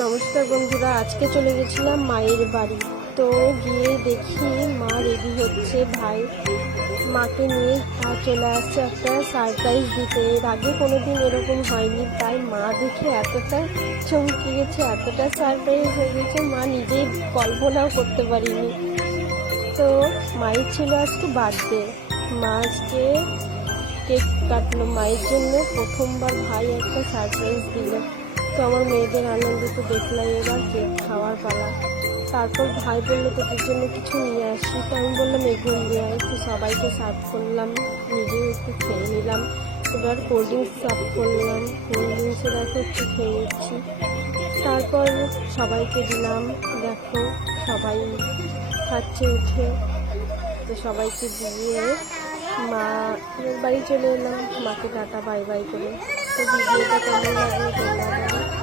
নমস্কার বন্ধুরা, আজকে চলে গেছিলাম মায়ের বাড়ি। তো গিয়ে দেখি মা রেডি হচ্ছে, ভাই মাকে নিয়ে চলে আসছে একটা সারপ্রাইজ দিতে। এর আগে কোনোদিন এরকম হয়নি, তাই মা দেখে এতটা চমকে গেছে, এতটা সারপ্রাইজ হয়ে গেছে, মা নিজেই কল্পনাও করতে পারিনি। তো মায়ের ছিল আজকে বার্থডে, মা আজকে কেক কাটলো মায়ের জন্য। প্রথমবার ভাই একটা সারপ্রাইজ দিল। তো আমার মেয়েদের আনন্দ তো দেখলাম, এবার কেক খাওয়ার পালা। তারপর ভাই বললো তোদের জন্য কিছু নিয়ে আসি, তো আমি বললাম এগুলো নিয়ে একটু সবাইকে সার্ভ করলাম, নিজেও একটু খেয়ে নিলাম। এবার কোল্ড ড্রিঙ্কস সার্ভ করলাম, কোল্ড ড্রিঙ্কসের একটু খেয়ে নিচ্ছি। তারপর সবাইকে দিলাম, দেখো সবাই খাচ্ছে উঠে। তো সবাইকে দিয়ে মা বাড়ি চলে এলাম, মাকে টাটা বাই বাই করে। তো ভিডিওটা কেমন লাগলো তোমরা বলো।